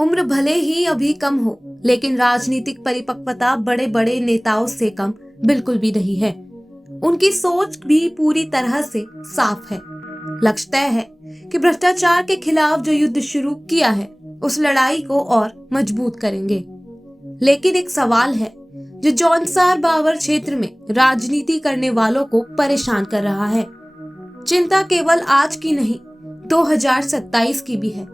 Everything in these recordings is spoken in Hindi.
उम्र भले ही अभी कम हो, लेकिन राजनीतिक परिपक्वता बड़े बड़े नेताओं से कम बिल्कुल भी नहीं है। उनकी सोच भी पूरी तरह से साफ है। लक्ष्य तय है कि भ्रष्टाचार के खिलाफ जो युद्ध शुरू किया है, उस लड़ाई को और मजबूत करेंगे। लेकिन एक सवाल है जो जौनसार बावर क्षेत्र में राजनीति करने वालों को परेशान कर रहा है। चिंता केवल आज की नहीं, 2027 की भी है।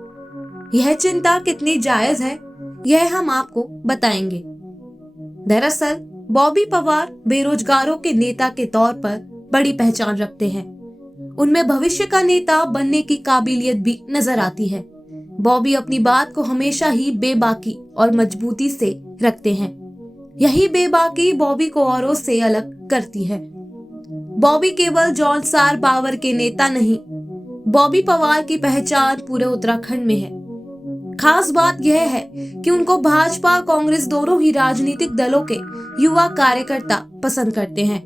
यह चिंता कितनी जायज है, यह हम आपको बताएंगे। दरअसल बॉबी पवार बेरोजगारों के नेता के तौर पर बड़ी पहचान रखते हैं। उनमें भविष्य का नेता बनने की काबिलियत भी नजर आती है। बॉबी अपनी बात को हमेशा ही बेबाकी और मजबूती से रखते हैं। यही बेबाकी बॉबी को औरों से अलग करती है। बॉबी केवल जौनसार बावर के नेता नहीं, बॉबी पवार की पहचान पूरे उत्तराखंड में है। खास बात यह है कि उनको भाजपा कांग्रेस दोनों ही राजनीतिक दलों के युवा कार्यकर्ता पसंद करते हैं।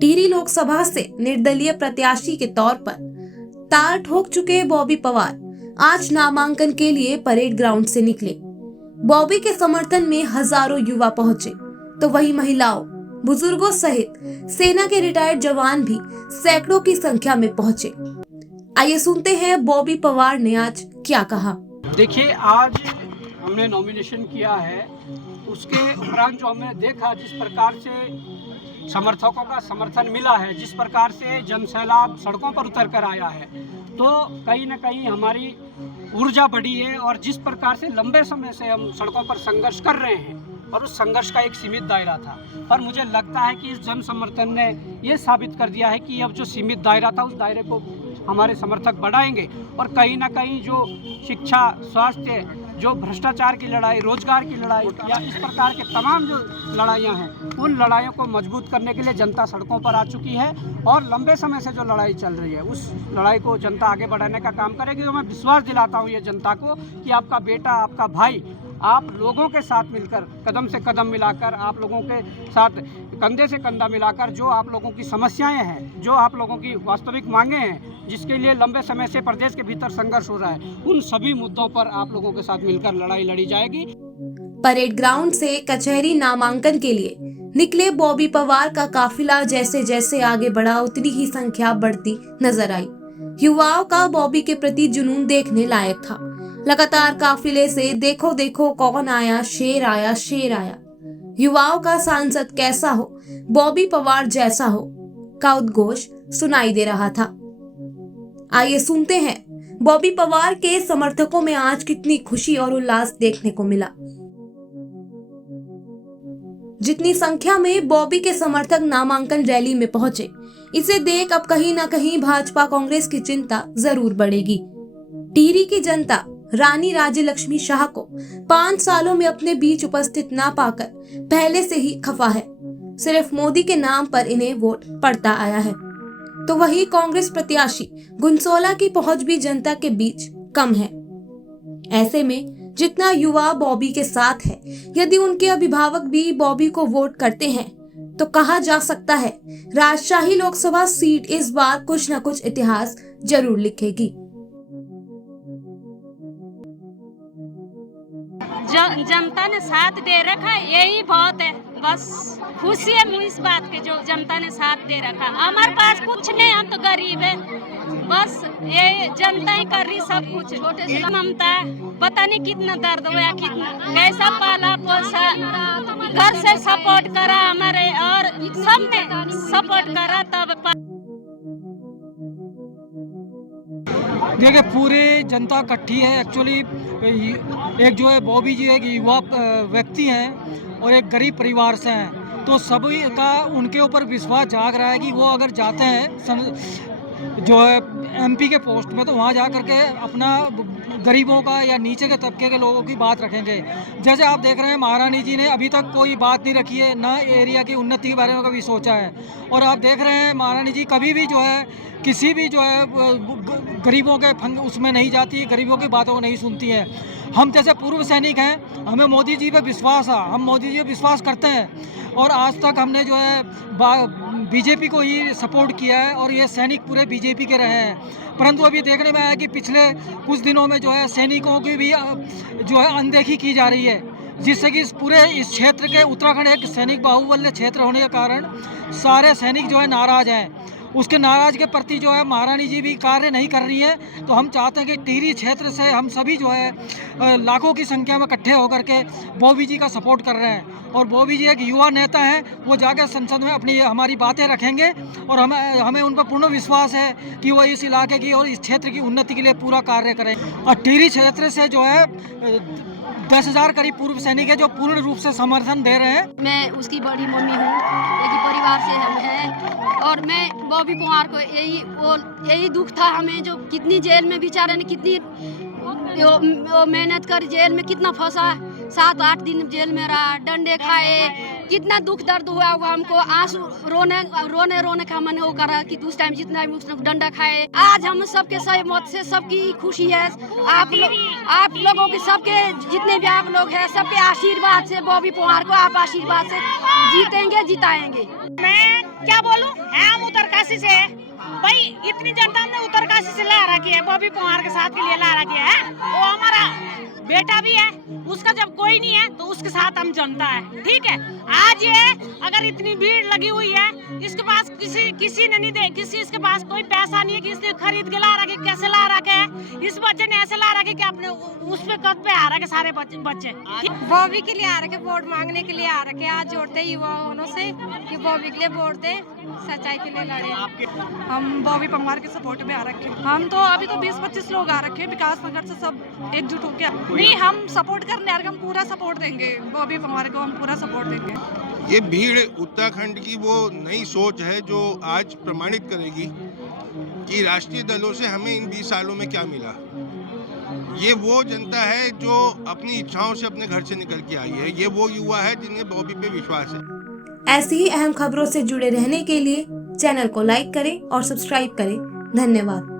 टिहरी लोकसभा से निर्दलीय प्रत्याशी के तौर पर ताल ठोक चुके बॉबी पवार आज नामांकन के लिए परेड ग्राउंड से निकले। बॉबी के समर्थन में हजारों युवा पहुंचे, तो वही महिलाओं, बुजुर्गों सहित सेना के रिटायर्ड जवान भी सैकड़ों की संख्या में पहुंचे। आइए सुनते हैं बॉबी पवार ने आज क्या कहा। देखिए, आज हमने नॉमिनेशन किया है, उसके उपरांत जो हमने देखा जिस प्रकार से समर्थकों का समर्थन मिला है, जिस प्रकार से जनसैलाब सड़कों पर उतर कर आया है, तो कहीं ना कहीं हमारी ऊर्जा बढ़ी है। और जिस प्रकार से लंबे समय से हम सड़कों पर संघर्ष कर रहे हैं और उस संघर्ष का एक सीमित दायरा था, पर मुझे लगता है कि इस जन समर्थन ने ये साबित कर दिया है कि अब जो सीमित दायरा था उस दायरे को हमारे समर्थक बढ़ाएंगे। और कहीं ना कहीं जो शिक्षा, स्वास्थ्य, जो भ्रष्टाचार की लड़ाई, रोजगार की लड़ाई या इस प्रकार के तमाम जो लड़ाइयाँ हैं, उन लड़ाइयों को मजबूत करने के लिए जनता सड़कों पर आ चुकी है। और लंबे समय से जो लड़ाई चल रही है, उस लड़ाई को जनता आगे बढ़ाने का काम करेगी। तो मैं विश्वास दिलाता हूँ ये जनता को कि आपका बेटा, आपका भाई, आप लोगों के साथ मिलकर, कदम से कदम मिलाकर, आप लोगों के साथ कंधे से कंधा मिलाकर, जो आप लोगों की समस्याएं हैं, जो आप लोगों की वास्तविक मांगे हैं, जिसके लिए लंबे समय से प्रदेश के भीतर संघर्ष हो रहा है, उन सभी मुद्दों पर आप लोगों के साथ मिलकर लड़ाई लड़ी जाएगी। परेड ग्राउंड से कचहरी नामांकन के लिए निकले बॉबी पवार का काफिला जैसे जैसे आगे बढ़ा, उतनी ही संख्या बढ़ती नजर आई। युवाओं का बॉबी के प्रति जुनून देखने लायक था। लगातार काफिले से देखो देखो कौन आया, शेर आया, शेर आया। युवाओं का सांसद कैसा हो, बॉबी पवार जैसा हो का उद्घोष सुनाई दे रहा था। आइए सुनते हैं बॉबी पवार के समर्थकों में आज कितनी खुशी और उल्लास देखने को मिला। जितनी संख्या में बॉबी के समर्थक नामांकन रैली में पहुंचे, इसे देख अब कहीं ना कहीं भाजपा कांग्रेस की चिंता जरूर बढ़ेगी। टिहरी की जनता रानी राज्य लक्ष्मी शाह को 5 सालों में अपने बीच उपस्थित ना पाकर पहले से ही खफा है। सिर्फ मोदी के नाम पर इन्हें वोट पड़ता आया है। तो वही कांग्रेस प्रत्याशी गुनसोला की पहुंच भी जनता के बीच कम है। ऐसे में जितना युवा बॉबी के साथ है, यदि उनके अभिभावक भी बॉबी को वोट करते हैं, तो कहा जा सकता है राजशाही लोकसभा सीट इस बार कुछ न कुछ इतिहास जरूर लिखेगी। जनता ने साथ दे रखा, यही बहुत है। बस खुशी है मुझे इस बात की, जो जनता ने साथ दे रखा। हमारे पास कुछ नहीं, हम तो गरीब है। बस ये जनता ही कर रही सब कुछ। छोटे से ममता, पता नहीं कितना दर्द हुआ, कितना कैसा पाला पोसा, घर से सपोर्ट करा हमारे, और सब ने सपोर्ट करा। तब देखिए, पूरी जनता इकट्ठी है। एक्चुअली एक जो है बॉबी जी एक युवा व्यक्ति हैं और एक गरीब परिवार से हैं, तो सभी का उनके ऊपर विश्वास जाग रहा है कि वो अगर जाते हैं जो है एमपी के पोस्ट में, तो वहाँ जा करके अपना गरीबों का या नीचे के तबके के लोगों की बात रखेंगे। जैसे आप देख रहे हैं महारानी जी ने अभी तक कोई बात नहीं रखी है, ना एरिया की उन्नति के बारे में कभी सोचा है। और आप देख रहे हैं महारानी जी कभी भी जो है किसी भी जो है गरीबों के फंग उसमें नहीं जाती, गरीबों की बातों को नहीं सुनती है। हम जैसे पूर्व सैनिक हैं, हमें मोदी जी पे विश्वास है, हम मोदी जी पे विश्वास करते हैं। और आज तक हमने जो है बीजेपी को ही सपोर्ट किया है और ये सैनिक पूरे बीजेपी के रहे हैं। परंतु अभी देखने में आया कि पिछले कुछ दिनों में जो है सैनिकों की भी जो है अनदेखी की जा रही है, जिससे कि इस क्षेत्र के उत्तराखंड एक सैनिक बाहुल्य क्षेत्र होने के कारण सारे सैनिक जो है नाराज हैं। उसके नाराज के प्रति जो है महारानी जी भी कार्य नहीं कर रही है। तो हम चाहते हैं कि टिहरी क्षेत्र से हम सभी जो है लाखों की संख्या में इकट्ठे होकर के बॉबी जी का सपोर्ट कर रहे हैं। और बॉबी जी एक युवा नेता हैं, वो जाकर संसद में अपनी हमारी बातें रखेंगे और हमें उन पर पूर्ण विश्वास है कि वो इस इलाके की और इस क्षेत्र की उन्नति के लिए पूरा कार्य करेंगे। और टिहरी क्षेत्र से जो है 10,000 करीब पूर्व सैनिक है जो पूर्ण रूप से समर्थन दे रहे हैं। मैं उसकी बड़ी मम्मी हूँ, एक ही परिवार से हम हैं और मैं बॉबी पंवार को यही दुख था हमें, जो कितनी जेल में बेचारे ने कितनी वो मेहनत कर जेल में कितना फंसा, 7-8 दिन जेल में रहा, डंडे खाए, कितना दुख दर्द हुआ हमको, आंसू रोने का मन हो करा कि उस टाइम जितना उसने डंडा खाए। आज हम सबके सहमत से सबकी खुशी है, आप लोगों के सबके जितने भी आप लोग हैं सबके आशीर्वाद से बॉबी पंवार को आप आशीर्वाद से जीतेंगे जिताएंगे। मैं क्या बोलूं, हम उत्तरकाशी से भाई इतनी जनता हमने उत्तरकाशी से ला रखी है, बॉबी पंवार के साथ के लिए ला रखी है। वो हमारा बेटा भी है, उसका जब कोई नहीं है तो उसके साथ हम जनता है, ठीक है। आज ये अगर इतनी भीड़ लगी हुई है, इसके पास किसी ने नहीं दे, इसके पास कोई पैसा नहीं है कि इसने खरीद के ला रखे, कैसे ला रखे है, इस बच्चे ने ऐसे ला रखे कि अपने उस पे कद पे आ रखे सारे बच्चे बॉबी के लिए आ रखे, वोट मांगने के लिए आ रखे। आज जोड़ते युवाओं से कि बॉबी के लिए वोट दे, सच्चाई के लिए लड़े। हम बॉबी पंवार के सपोर्ट में आ रखे, हम तो अभी तो 20-25 लोग आ रखे, विकास नगर से सब एकजुट होकर। नहीं, हम सपोर्ट करने आ रहे, हम पूरा सपोर्ट देंगे बॉबी पंवार को, हम पूरा सपोर्ट देंगे। ये भीड़ उत्तराखंड की वो नई सोच है जो आज प्रमाणित करेगी कि राष्ट्रीय दलों से हमें इन 20 सालों में क्या मिला। ये वो जनता है जो अपनी इच्छाओं से अपने घर से निकल के आई है, ये वो युवा है जिन्हें बॉबी पे विश्वास है। ऐसी ही अहम खबरों से जुड़े रहने के लिए चैनल को लाइक करें और सब्सक्राइब करें। धन्यवाद।